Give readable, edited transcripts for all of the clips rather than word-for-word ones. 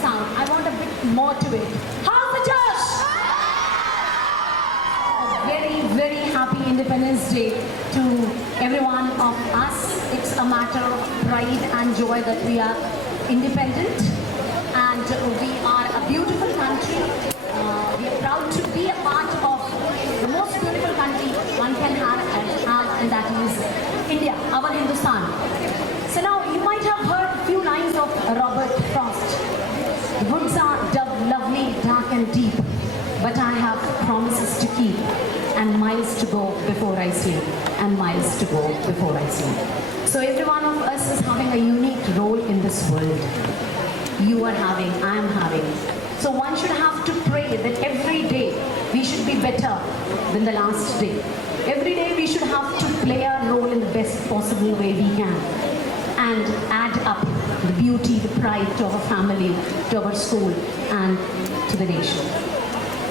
sound. I want a bit more to it. How's the Josh? Very, very happy Independence Day to every one of us. It's a matter of pride and joy that we are independent, and we are a beautiful country. We are proud to be a part of the most beautiful country one can have, and that is India, our Hindustan. So now you might have heard a few lines of Robert Frost. The woods are lovely, dark and deep, but I have promises to keep, and miles to go before I sleep, and miles to go before I sleep. So every one of us is having a unique role in this world. You are having, I am having. So one should have to pray that every day we should be better than the last day. Every day we should have to play our role in the best possible way we can, and add up the beauty, the pride to our family, to our school, and to the nation.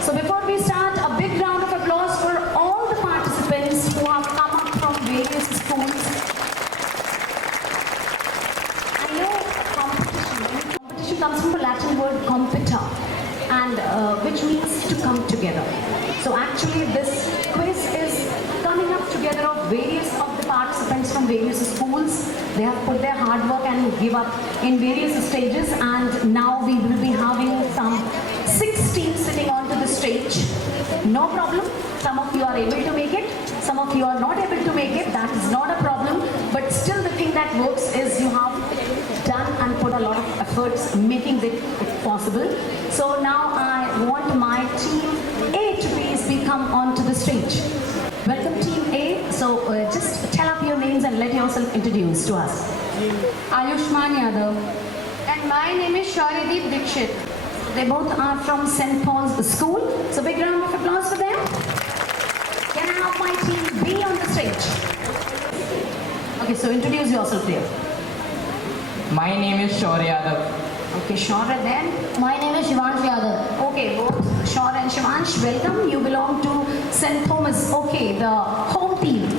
So before we start, a big round of applause for all the participants who have come up from various schools. I know competition comes from the Latin word compita, and which means to come together. So actually this quiz is coming up together of various of the participants from various schools. They have put their hard work and give up in various stages, and now we will be having some 6 teams sitting onto the stage. No problem. Some of you are able to make it. Some of you are not able to make it. That is not a problem. But still the thing that works is you have done and put a lot of efforts making it possible. So now I want my team A to please come onto the stage. Welcome team A. So just tell up your names and let yourself introduce to us. Ayushman Yadav. And my name is Sharideep Dikshit. They both are from St. Paul's School. So big round of applause for them. Can I have my team B on the stage? Okay, so introduce yourself there. My name is Shaurya Yadav. Okay, Shaurya then. My name is Shivansh Yadav. Okay, both Shaurya and Shivansh, welcome. You belong to St. Thomas. Okay, the home team.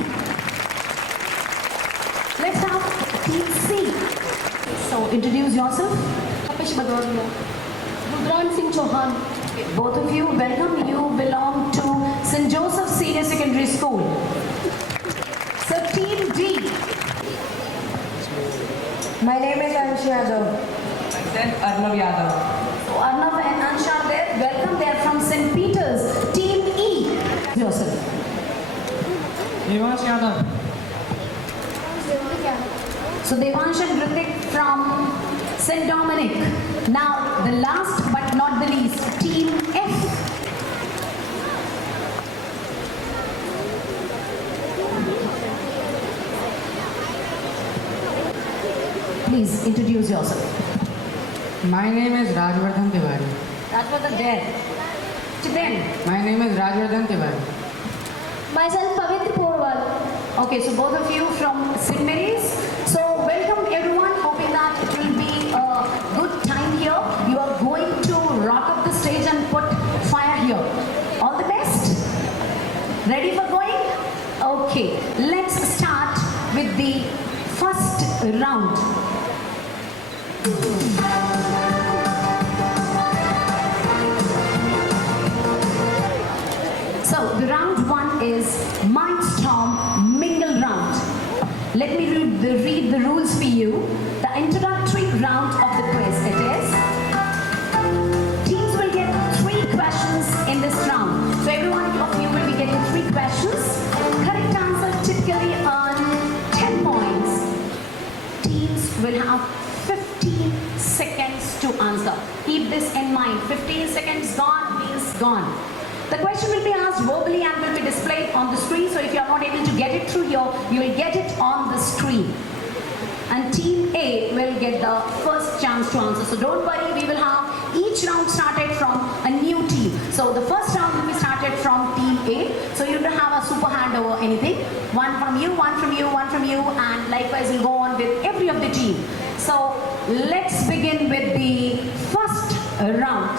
Let's have team C. So introduce yourself. Kapish Bhadoria. Rudran Singh Chauhan. Okay, both of you, welcome. You belong to St. Joseph Senior Secondary School. So team D. My name is Anshu Yadav. Myself Arnav Yadav. So Arnav and Ansha are there. Welcome. They are from St. Peter's. Team E. Yourself. Devansh Yadav. So Devansh and Ritik from St. Dominic. Now the last but not the least, Team F. Please introduce yourself. My name is Rajvardhan Tiwari. That was the there. To them. My name is Rajvardhan Tiwari. Myself Pavitra Porwal. Okay, so both of you from St. Mary's. So welcome everyone, hoping that it will be a good time here. You are going to rock up the stage and put fire here. All the best. Ready for going? Okay, let's start with the first round. So the round 1 is Mindstorm Mingle round. Let me read the rules for you. The introductory round of the quiz it is. Teams will get 3 questions in this round. So every one of you will be getting 3 questions. Correct answer typically earn 10 points. Teams will have 15 seconds to answer. Keep this in mind. 15 seconds gone means gone. The question will be asked verbally and will be displayed on the screen. So if you are not able to get it through here, you will get it on the screen. And Team A will get the first chance to answer. So don't worry, we will have each round started from a new team. So the first round will be started from Team A. So you don't have a super hand over anything. One from you, one from you, one from you, and likewise we'll go on with every of the team. So let's begin with the first round.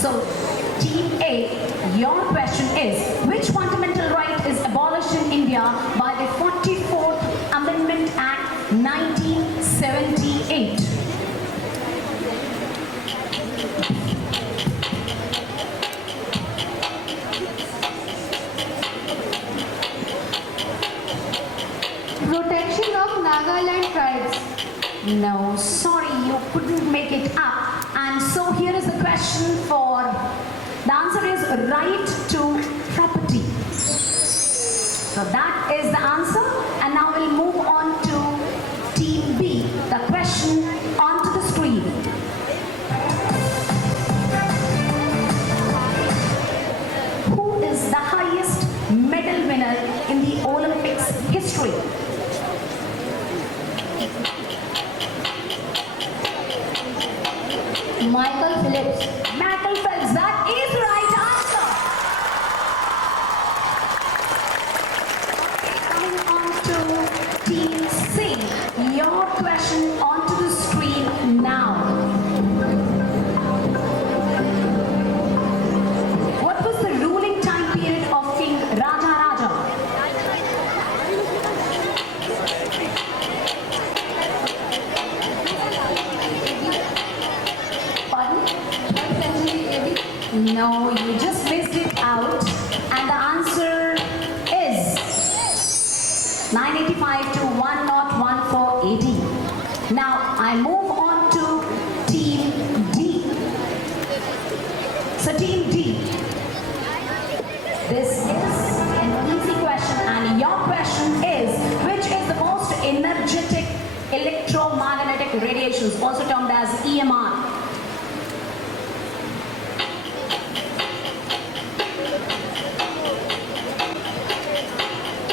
So, Team A, your question is, which fundamental right is abolished in India? India by the 44th Amendment Act 1978? Protection of Nagaland tribes. No, sorry, you couldn't make it up. And so here is the question for, the answer is right to property. So that is the answer. And now we'll move on to Team B. The question onto the screen. Who is the highest medal winner in the Olympics history? Michael Phillips. Michael Phelps, that is right answer. Okay, coming on to Team C. Your question onto the screen now. What was the ruling time period of King Raja Raja? Pardon? 12th century AD. No, you just missed it out. And the answer is 985 to 101 for 80. Now I move on to Team D. So Team D, this is an easy question and your question is, which is the most energetic electromagnetic radiations, also termed as EMR?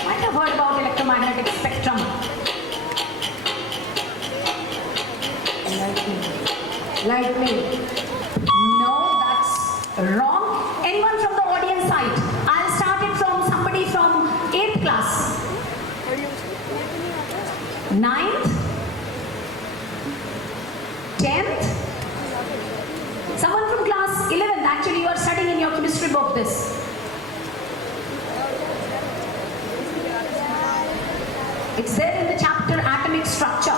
Might have heard about electromagnetic spectrum. Lightning. No, that's wrong. Anyone from the audience side? I'll start it from somebody from 8th class. 9th? 10th? Someone from class 11th. Actually, you are studying in your chemistry book this. It's there in the chapter atomic structure.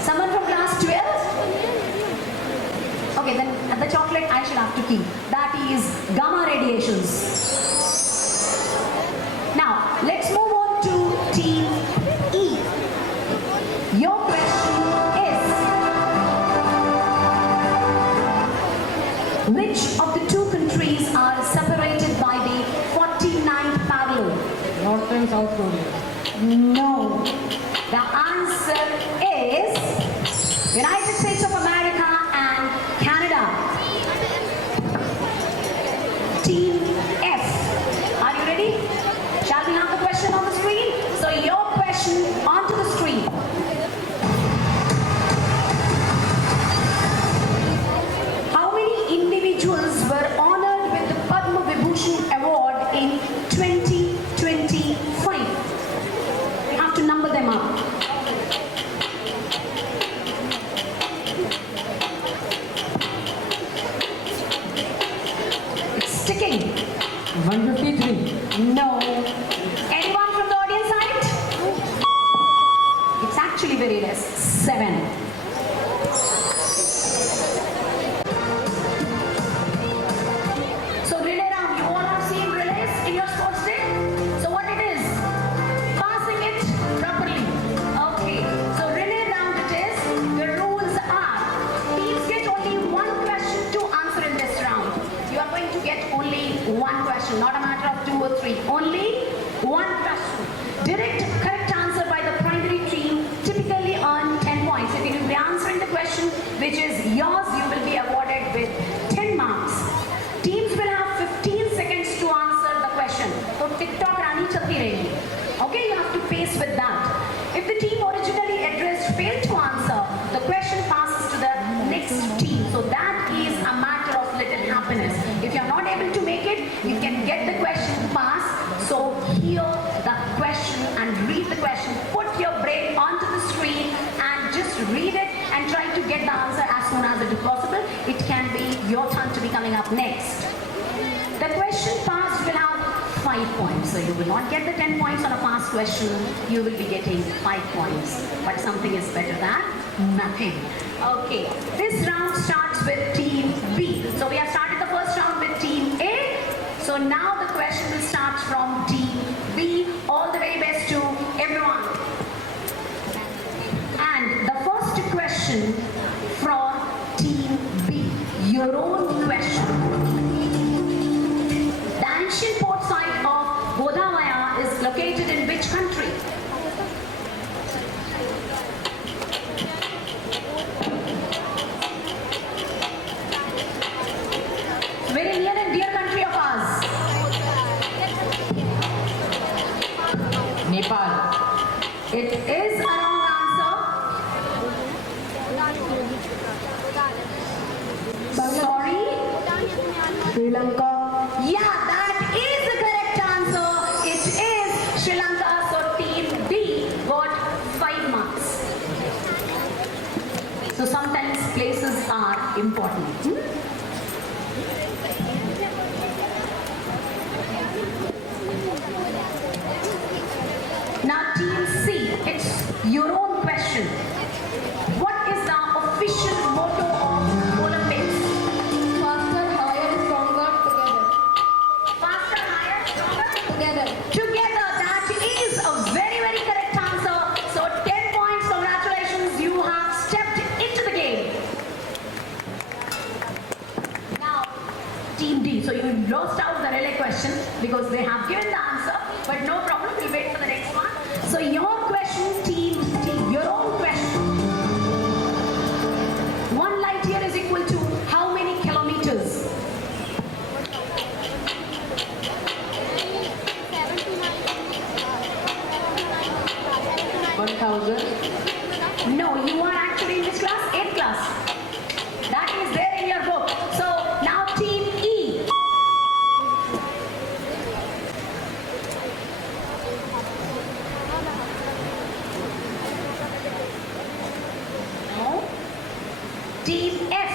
Someone from class 12th? Okay, then the chocolate I shall have to keep. That is gamma radiations. Now, let's move on to Team E. Your question is, which of the two countries are separated by the 49th parallel? North and South Korea. No. The answer is United States of America and Canada. Team F. Are you ready? Shall we have the question on the screen? So your question onto the screen. How many individuals were honored with the Padma Vibhushan Award in 2025? We have to number them up. It's sticking. 153. No. Anyone from the audience side? It's actually very less. 7. So relay round. You all have seen relays in your sports day? So what it is? Passing it properly. Okay. So relay round it is. The rules are, teams get only one question to answer in this round. You are going to get only one question, not a matter of 2 or 3. Only one question. Direct correct answer by the primary team typically earn 10 points. If you will be answering the question which is yours, you will be awarded with 10 marks. Teams will have 15 seconds to answer the question. So TikTok rani chalti rahegi. Okay, you have to pace with that. If the team originally addressed failed to answer, the question passes to the next team. So that is a matter of little happiness. If you are not able to make it, you can get the question passed. So hear the question and read the question. Put your brain onto the screen and just read it and try to get the answer as soon as it is possible. It can be your turn to be coming up next. The question passed will have 5 5 points. So you will not get the 10 points on a past question. You will be getting 5 points. But something is better than nothing. Okay, this round starts with Team B. So we have started the first round with Team A. So now the question will start from Team B. All the very best to everyone. And the first question from Team B, your own question. The ancient port site of Bodhavaya is located in which country? Very near and dear country of ours. Nepal. It is a wrong answer. Sorry? Sri Lanka. Yeah, that is the correct answer. It is Sri Lanka. So Team D got 5 marks. So sometimes places are important. Now Team C, it's your own question. What is the official motto of Olympics? Faster, higher, stronger, together. Faster, higher, stronger? Together. Together, that is a very, very correct answer. So 10 points, congratulations, you have stepped into the game. Now, Team D, so you lost out the relay question because they have given the answer, but no problem, we'll wait for the next one. So your question, Team D, your own question. 1 light year is equal to how many kilometers? 1,000. No, you are actually in which class? 8th class. That is there in your book. So now Team E. No. Team F.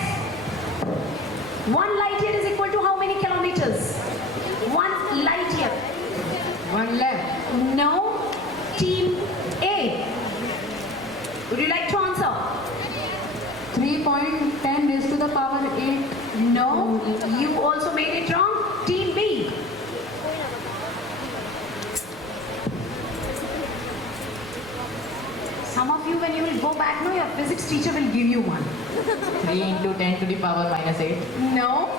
1 light year is equal to how many kilometers? 1 light year. 1 lakh. No. Team A. Would you like to answer? 3.10 raised to the power 8. No. You also made it wrong. Team B. Some of you, when you will go back, no, your physics teacher will give you one. 3 into 10 to the power minus 8. No.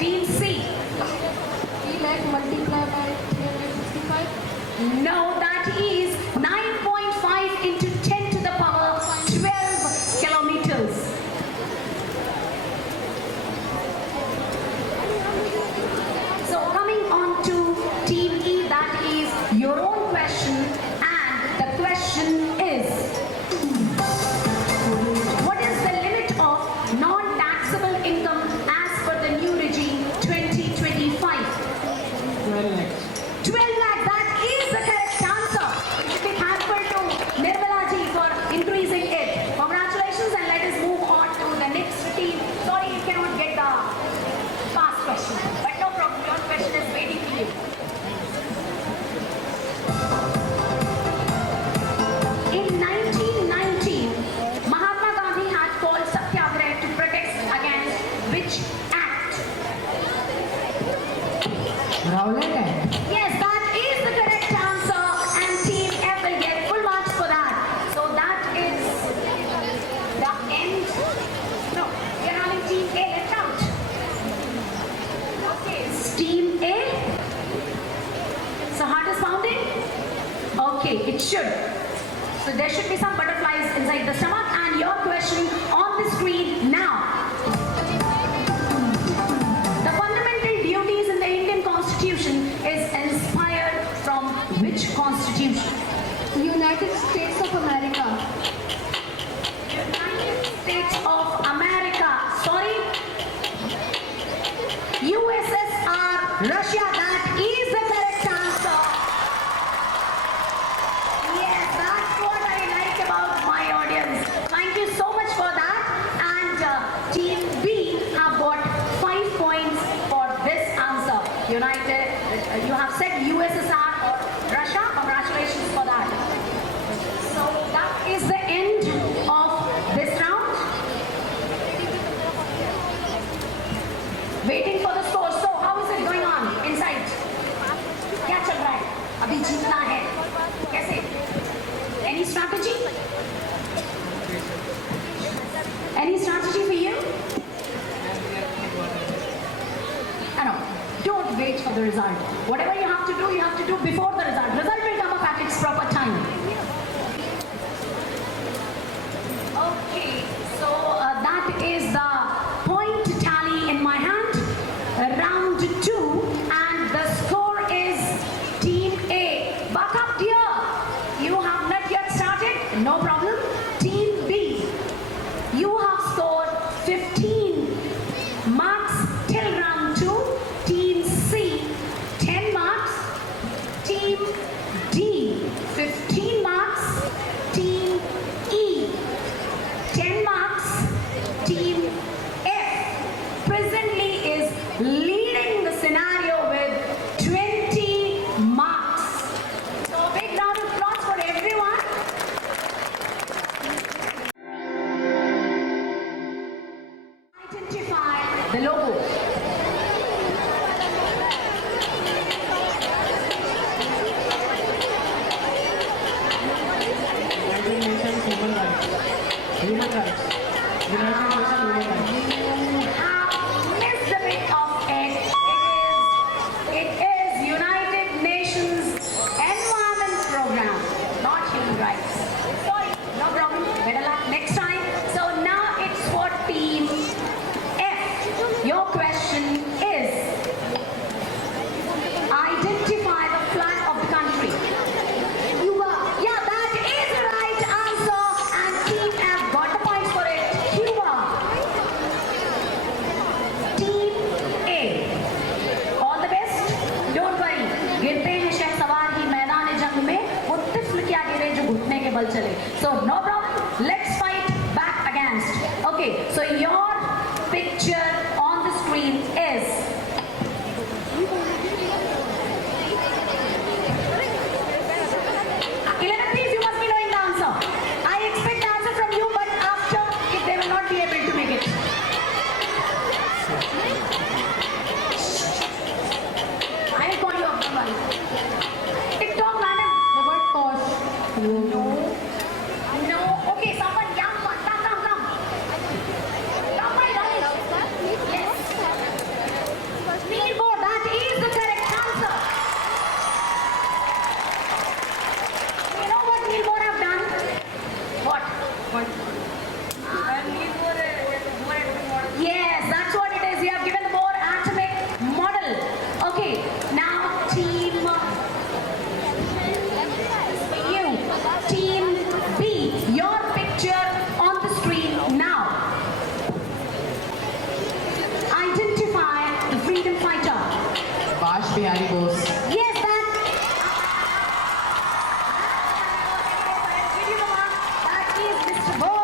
Team C. 3 lakh multiplied by 365. No, that is 9.5 into 10 to the power 12 kilometers. So coming on to Team E, that is your own question, and the question is, what is the limit of non-taxable income as per the new regime 2025? 12 lakhs. 12 lakh, that is the correct answer. It should be thankful to Nirmala ji for increasing it. Congratulations, and let us move on to the next team. Sorry, you cannot get the past question, but no problem, your question is waiting for you. In 1919, Mahatma Gandhi had called Satyagraha to protest against which act? Rowlatt Act. Yes, that is the correct answer, and Team F will get full marks for that. So that is the end. No, we are having Team A left out. Okay, it's Team A. So heart is pounding? Okay, it should. So there should be some butterflies inside the stomach, and your question on the screen now. The fundamental duties in the Indian Constitution is inspired from which constitution? United States of America. United States of America. Sorry? USSR, Russia. That is the correct answer. Yes, that's what I like about my audience. Thank you so much for that. And Team B have got 5 points for this answer. United USSR or Russia. Congratulations for that. So that is the end of this round. Waiting for the score. So how is it going on inside? क्या चल रहा है? अभी जीतना है. कैसे? Any strategy? Any strategy for you? I know. Don't wait for the result. Whatever you have to do before the result. Result will come up at its proper time. Okay, so that is the point tally in my hand. Round 2, and the score is Team A. Buck up, dear. You have not yet started. No problem. Team B. You have scored 15 marks till round 2. Team C, 10 marks. Team D, 15 marks. Team E, 10 marks. Team F presently is leading the scenario with 20 marks. So a big round of applause for everyone. Identify the logo. United Nations Human Rights. Human Rights. United Nations Human Rights. You have missed a bit of it. It is United Nations Environment Program, not human rights. Sorry, no problem. Better luck next time. So now it's for Team F. Your question is, identify the flag of the country. Cuba. Yeah, that is the right answer, and Team F got the points for it. Cuba. Team A. All the best. Don't worry. गिरते हैं शहसवार ही मैदान जंग में, वो तिफल क्या गिरे जो घुटने के बल चले. So no problem. Let's fight back against. Okay. So your picture on the screen is. Eleven, please, you must be knowing the answer. I expect the answer from you, but after, if they will not be able to make it. I will call you up, don't worry. TikTok, madam. The word posh. No. No. Okay, someone young one. Come. Come, my darling. Yes. Neelboard, that is the correct answer. You know what Neelboard have done? What? Yes, that's what it is. You have given the more atomic model. Okay, now team you, team B, your picture on the screen now. Identify the freedom fighter. Bash Bihari Bose. Yes, that. Give you the mark. That is Mr. Bose.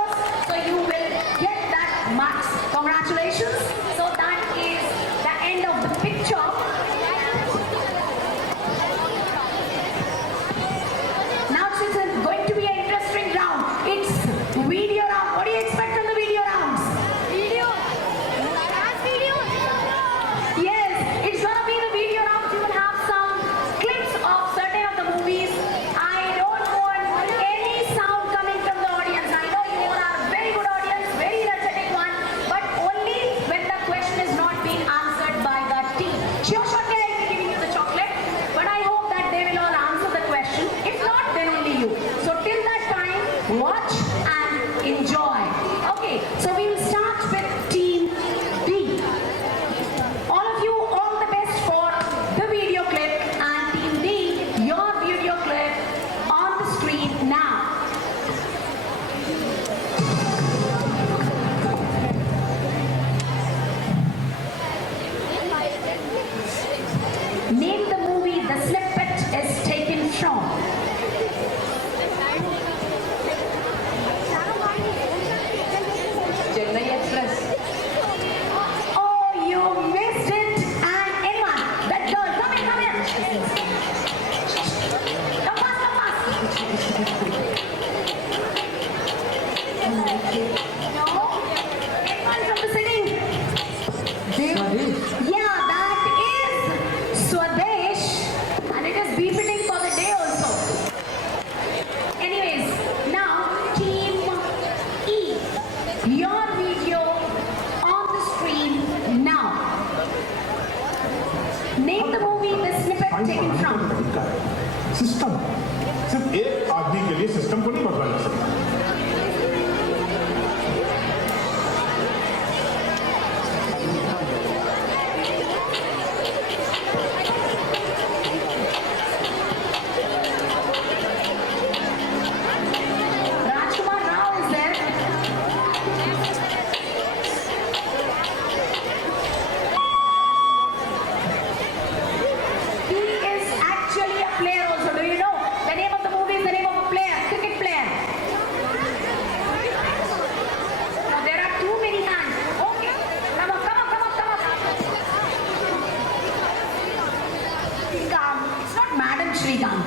Shrikant.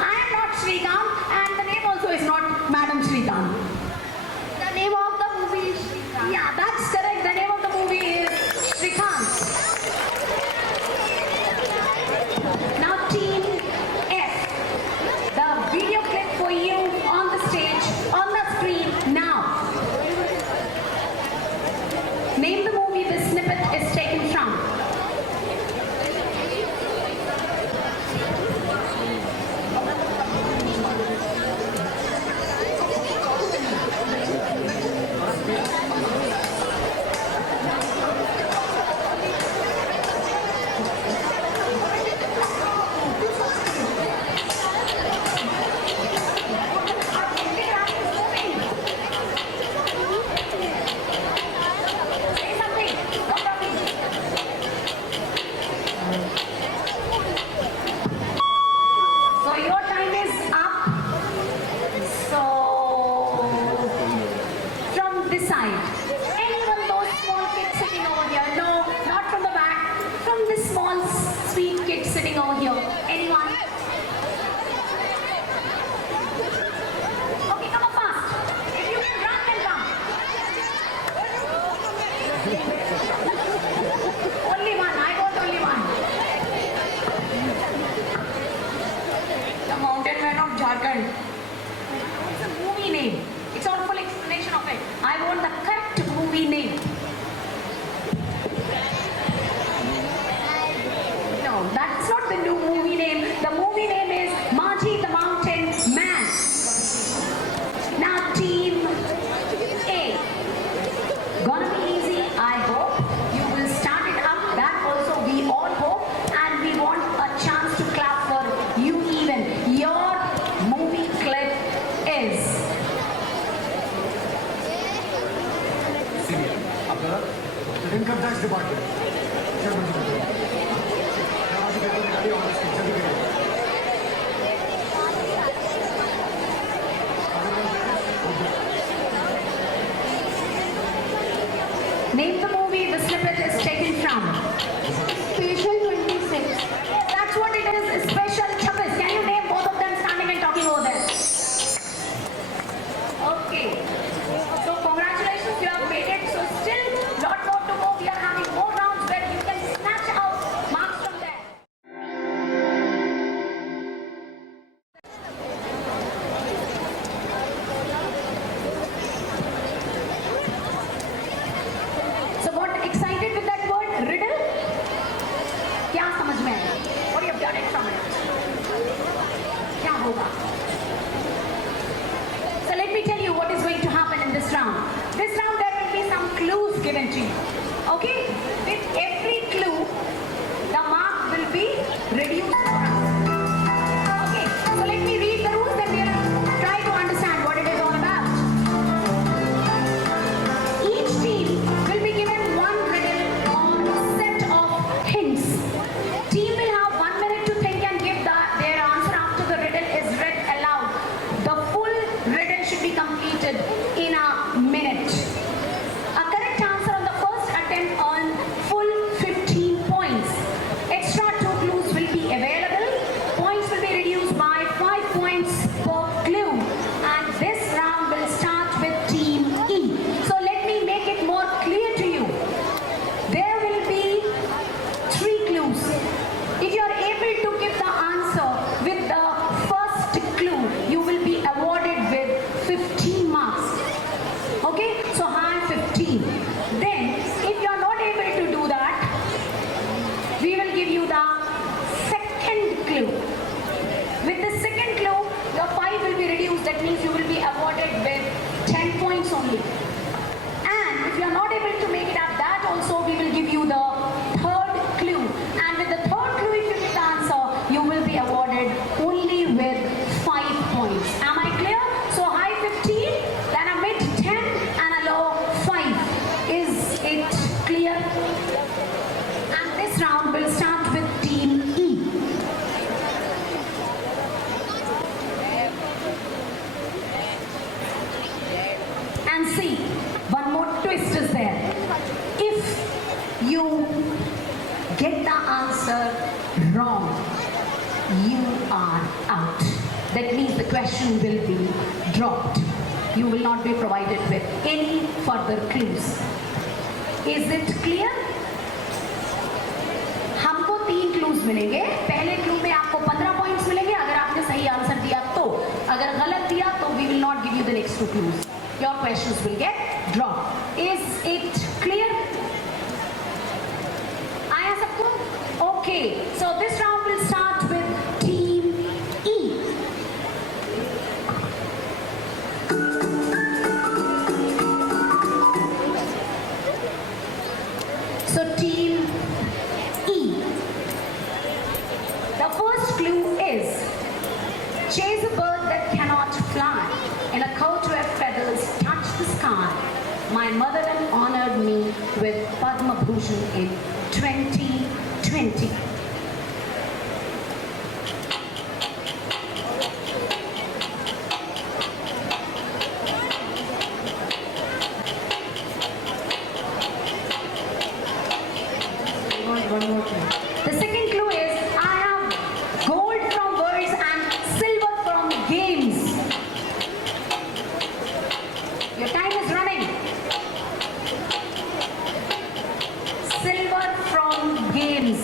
I am not Shrikant, and the name also is not Madam Shrikant. The name of the movie is Shrikant. Yeah, that's correct. The name of the movie is Shrikant. Now, Team F. The video clip for you on the stage, on the screen now. Name the movie this snippet is taken from. Say something. No problem. So your time is up. So from this side, anyone those small kids sitting over here? No, not from the back. From this small sweet kid sitting over here. Anyone? Okay, come up fast. If you can run, then run. Only one. I got only one. The Mountain Man of Jharkhand. It's a movie name. It's not a full explanation of it. I want the correct movie name. No, that's not the new movie name. The movie name is Maji the Mountain Man. Now, Team A. Gonna be easy, I hope. You will start it up. That also we all hope. And we want a chance to clap for you even. Your movie clip is. आपल्याला income tax department Name the movie the snippet is taken from. Special 26. That's what it is. Special 26. Can you name both of them standing and talking over there? Okay. So congratulations, you have made it. So still lot more to go. We are having more rounds where you can snatch out marks from there. So got excited with that word riddle? क्या समझ में आया? What you have done it from it? क्या होगा? So let me tell you what is going to happen in this round. This round there will be some clues given to you. Okay? With every clue, the mark will be reduced for us. Okay? So let me read the rules and we'll try to understand what it is all about. Each team will be given one riddle or set of hints. Team will have 1 minute to think and give their answer after the riddle is read aloud. The full riddle should be completed in a minute. A correct answer on the first attempt earn full 15 points. Extra 2 clues will be available. Points will be reduced by 5 points per clue. And this round will start with Team E. So let me make it more clear to you. There will be 3 clues. If you are able to give the answer with the first clue, you will be awarded with 15 marks. Okay? So high 15. Then, if you are not able to do that, we will give you the second clue. With the second clue, your 5 will be reduced. That means you will be awarded with 10 points only. And if you are not able to make it up, that also we will give you the third clue. And with the third clue, if you get the answer, you will be awarded only with 5 points. Am I clear? So high 15, then a mid 10 and a low 5. Is it clear? And this round will start with Team E. And see, one more twist is there. that means the question will be dropped. You will not be provided with any further clues. Is it clear? हमको 3 clues मिलेंगे. पहले clue में आपको 15 points मिलेंगे अगर आपने सही answer दिया तो. अगर गलत दिया तो we will not give you the next 2 clues. Your questions will get dropped. Is it clear? आया सबको? Okay. So this round will start with Team E. So Team E. The first clue is chase a bird that cannot fly in a coat where feathers touch the sky. My motherland honored me with Padma Bhushan in 2020. One more thing. The second clue is I have gold from words and silver from games. Your time is running. Silver from games.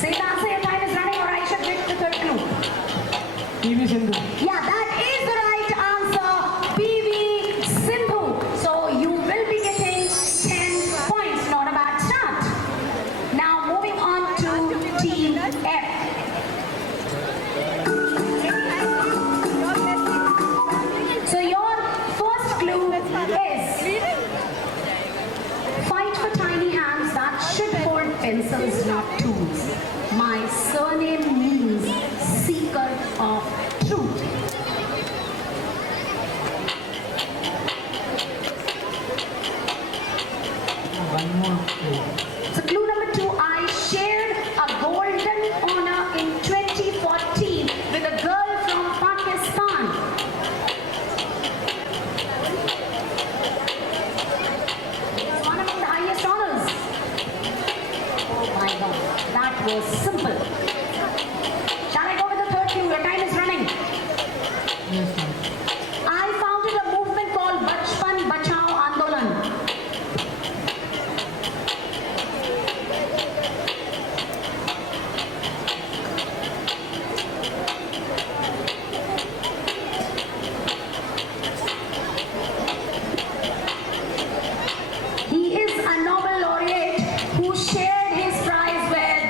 Say the answer, your time is running, or I should get the third clue. PV Sindhu. Yeah, that is the right answer. PV Sindhu. So you will be getting 10 points. Not a bad start. Now moving on to Team F. So your first clue is fight for tiny hands that should hold pencils, not tools. My surname means seeker of truth. One more clue. So clue number 2, I shared a golden honor in 2014 with a girl from Pakistan. It's one among the highest honors. Oh my God, that was simple. Shall I go with the third clue? Your time is running. Yes, ma'am. I founded a movement called Bachpan Bachao Andolan. He is a Nobel laureate who shared his prize with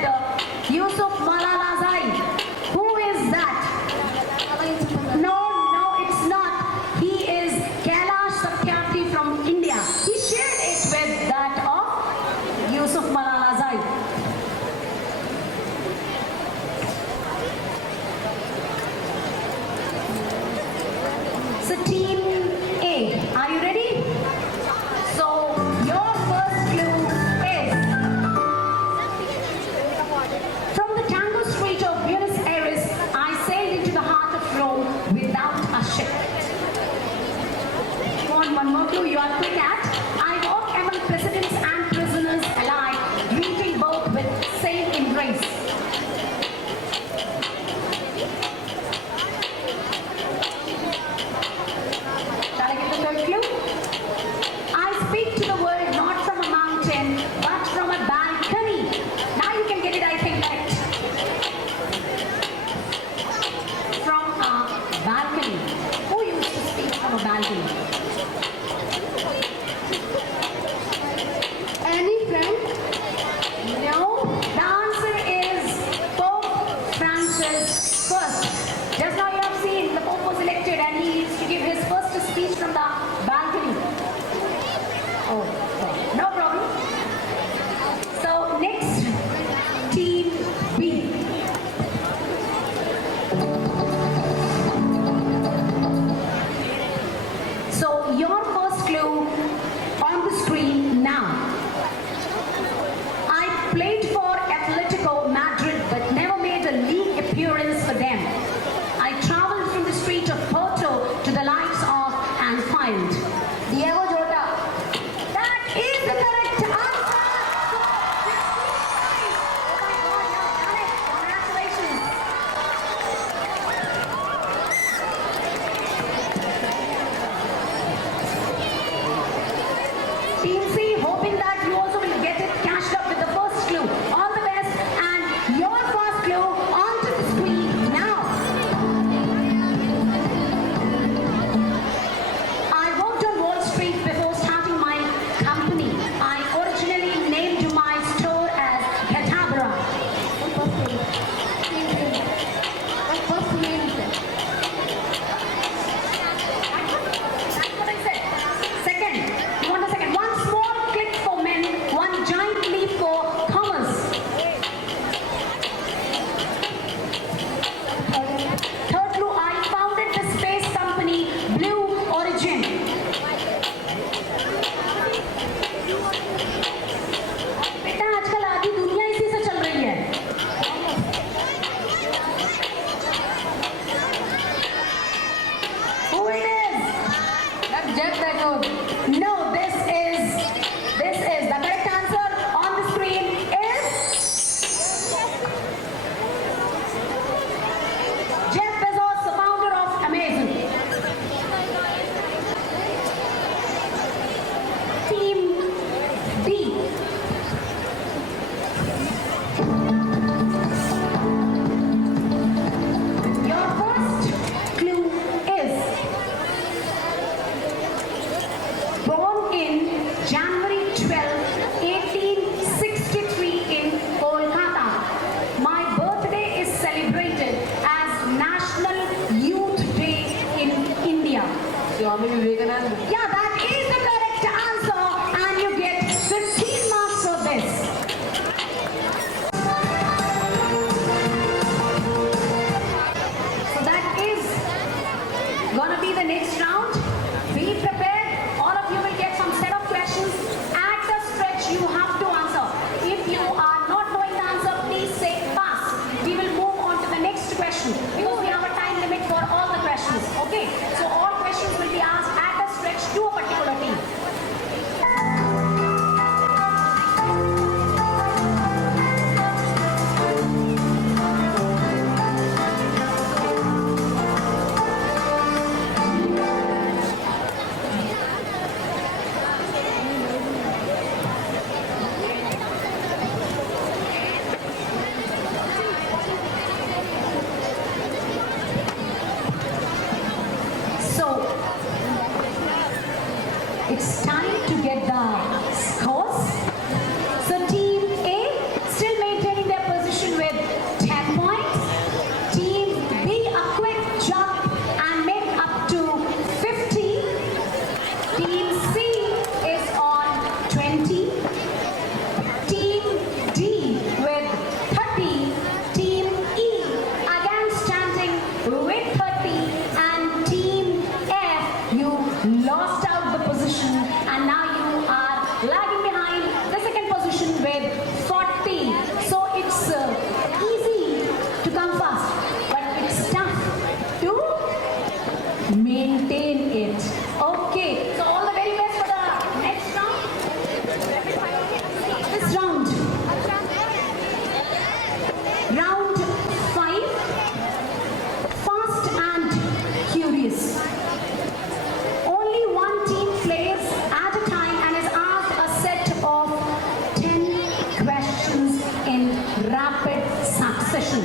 rapid succession.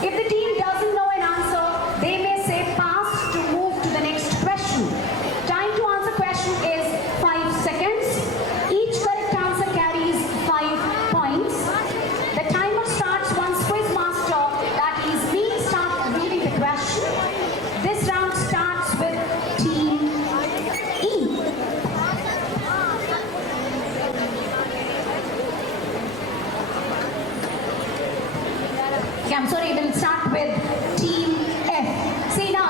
If the team doesn't know an answer, they may say pass to move to the next question. Time to answer question is 5 seconds. Each correct answer carries 5 points. The timer starts once quiz master, that is me, starts reading the question. This round starts with team E. Okay, I'm sorry, we'll start with team F. See now,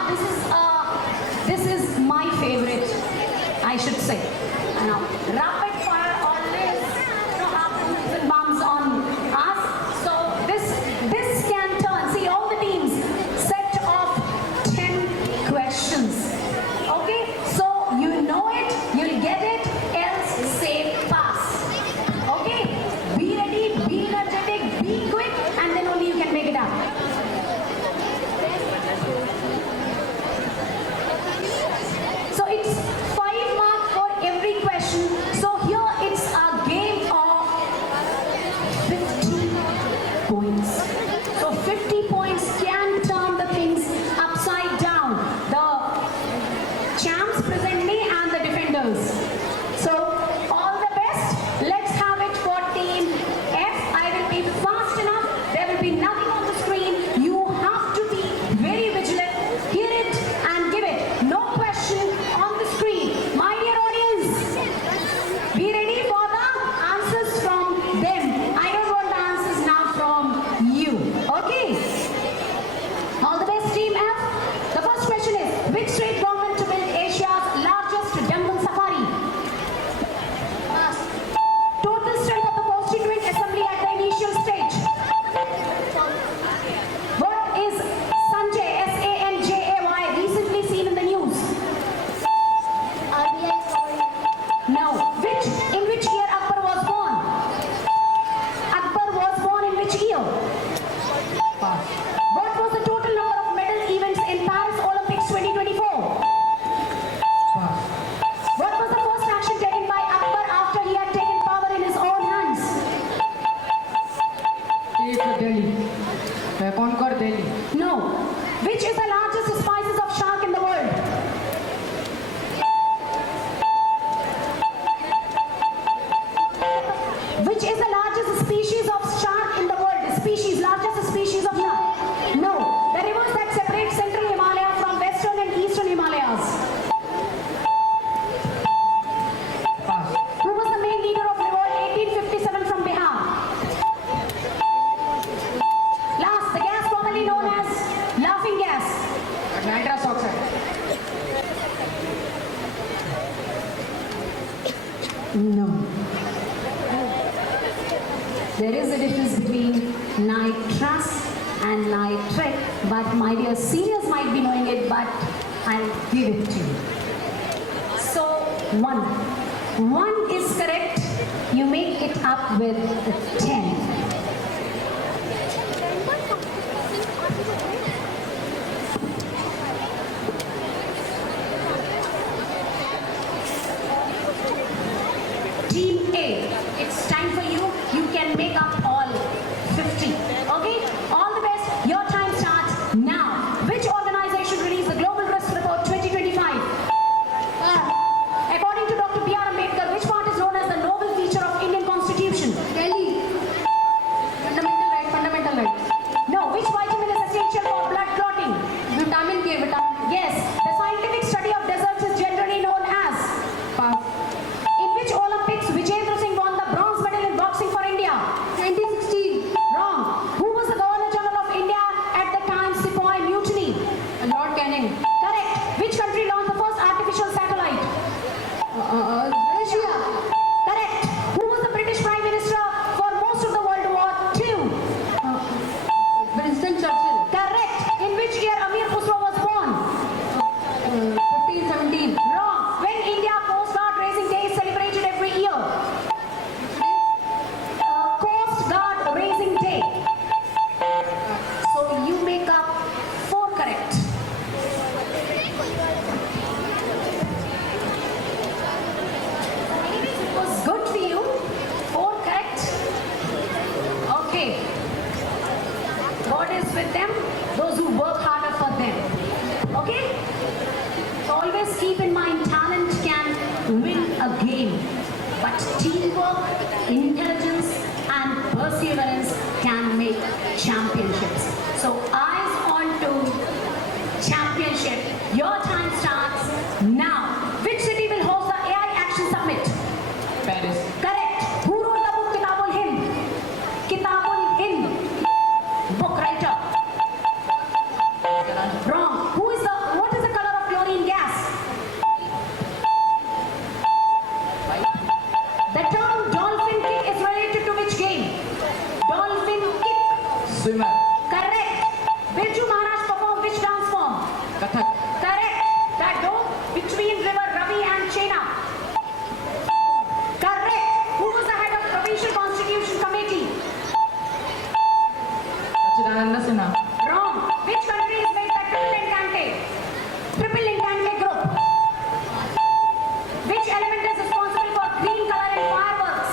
this is my favorite, I should say. Now, rapid fire always, happens and bumps on us. So this can turn. See, all the teams set of 10 questions. Okay, so you know it, you'll get it, else say pass. Okay, be ready, be energetic, be quick, and then only you can make it up. So it's 5 marks for every question. So here it's a game of 50 points. So 50 points can turn the things upside down. The champs present me and the defenders. So all the best. Let's have it for team F. I will be fast enough. There will be nothing on the screen. You have to be very vigilant. Hear it and give it. No question on the screen. My dear audience, be ready for the answers from them. I don't want the answers now from you. Okay? All the best, team F. The first question is, which state government to build Asia's largest jungle safari? Total strength of the Constituent Assembly at the initial stage. What is Sanjay, S-A-N-J-A-Y, recently seen in the news? No. In which year Akbar was born? Akbar was born in which year? What was the total number of medal events in Paris Olympics 2024? What was the first action taken by Akbar after he had taken power in his own hands? Take Delhi. Conquer Delhi. No. Which is the largest species of shark in the world? Which is the largest species of shark in the world? Species, largest species of shark? No. The rivers that separate central Himalaya from western and eastern Himalayas. Pass. Who was the main leader of revolt 1857 from Bihar? Last, the gas commonly known as laughing gas. Nitrous oxide. No. There is a difference between nitrous and nitrate, but my dear seniors might be knowing it, but I'll give it to you. So, 1. 1 is correct. You make it up with 10. Team A, it's time for you. You can make up all 50. Okay? All the best. Your time starts now. Which organization released the Global Risk Report 2025? According to Dr. B.R. Ambedkar, which part is known as the noble feature of Indian Constitution? Delhi. Fundamental right. No. Which vitamin is essential for blood but teamwork, intelligence, and perseverance can make championships. So eyes on to championship. Your time starts now. Which city will host the AI Action Summit? Paris. Correct. Who wrote the book Kitabul Hind? Kitabul Hind. Book writer. Wrong. What is the color of chlorine gas? The term dolphin kick is related to which game? Dolphin kick. Swimmer. Correct. Birju Maharaj performed which dance form? Kathak. Correct. The dome between river Ravi and Chena. Correct. Who was the head of Provincial Constitution Committee? Sachidananda Sinha. Wrong. Which country is made the Triple Entente? Triple Entente group. Which element is responsible for green color in fireworks?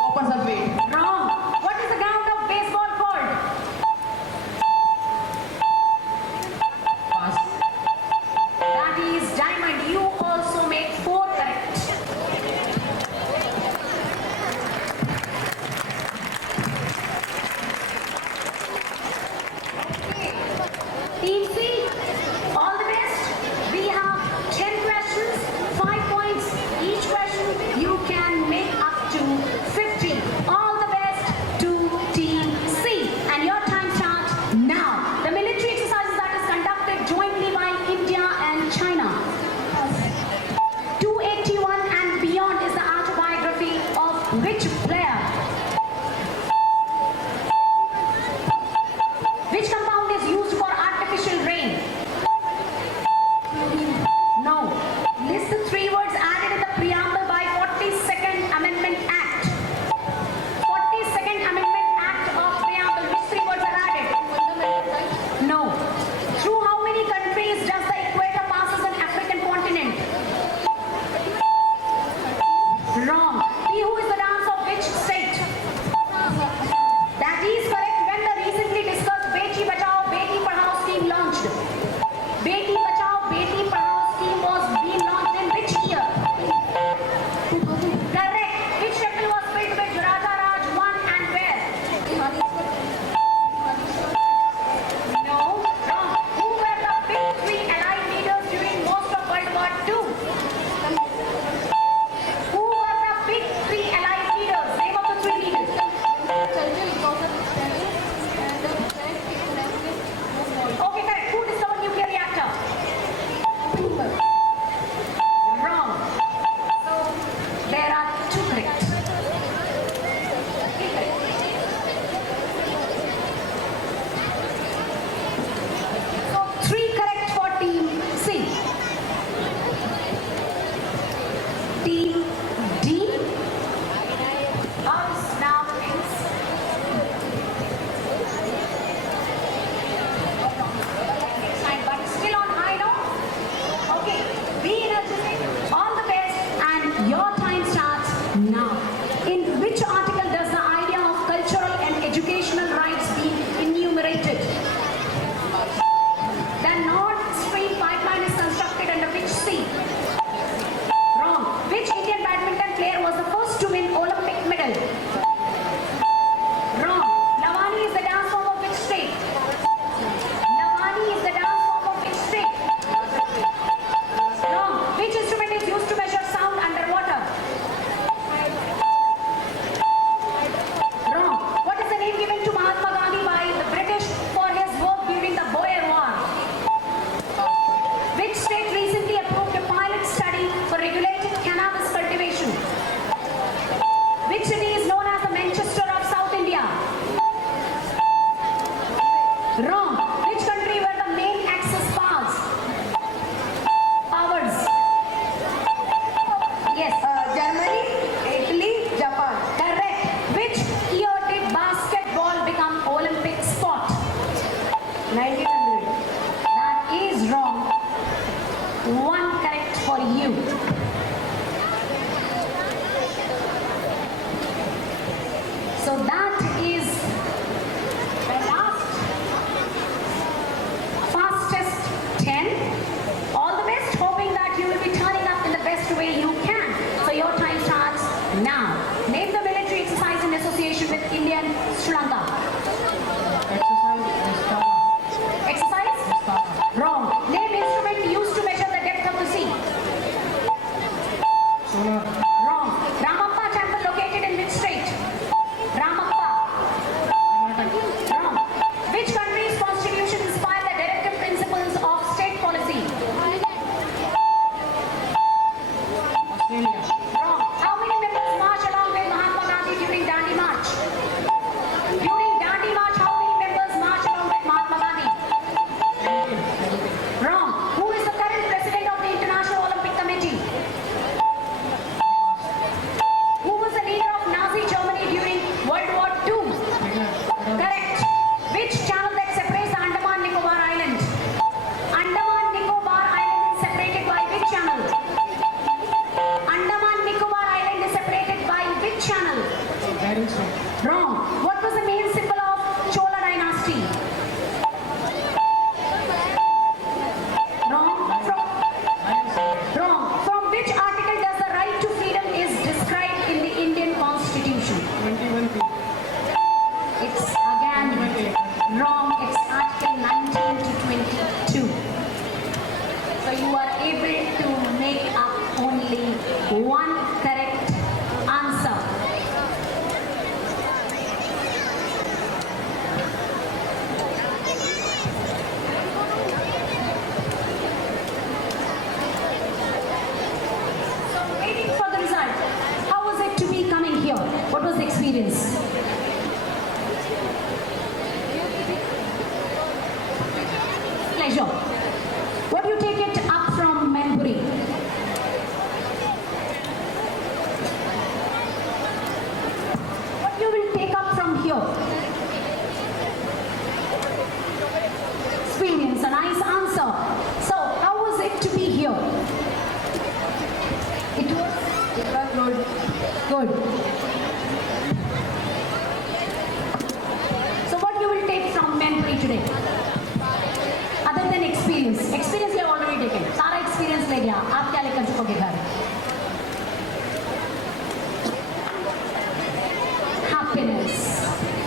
Copper sulfate. Wrong. What is the ground of baseball called? Pass. That is diamond. You also make 4 correct. Okay. Team C, all the best. We have 10 questions, 5 points each question. You can make up to 50. All the best to Team C. And your time starts now. The military exercises that is conducted jointly by India and China. 281 and Beyond is the autobiography of which player? Which compound is used for artificial rain? No. List the 3 words added in the preamble by 42nd Amendment Act. 42nd Amendment Act of preamble. Which 3 words are added? No. Through how many countries does the equator pass as an African continent? Wrong. Bihu is the dance of which state? That is correct. When the recently discussed Beti Bachao, Beti Padhao scheme launched? Beti Bachao, Beti Padhao scheme was being launched in which year? Correct. Which temple was built with Raja Raj 1 and where? No. Wrong. Who were the big 3 allied leaders during most of World War II? Who were the big Guiding stone. Wrong. What was the main symbol of Chola dynasty? Wrong. Wrong. From which article does the right to freedom is described in the Indian Constitution? 21 P. It's again wrong. It's Article 19 to 22. So you are able to make up only one correct answer. So waiting for the result. How was it to be coming here? What was the experience? Pleasure. What do you take it up from Manpuri? What you will take up from here? Experience, a nice answer. So, how was it to be here? It was good. Good. So, what you will take from Manpuri today? Other than experience you have already taken. सारा experience ले गया. आप क्या लेकर चुकोगे घर? Happiness.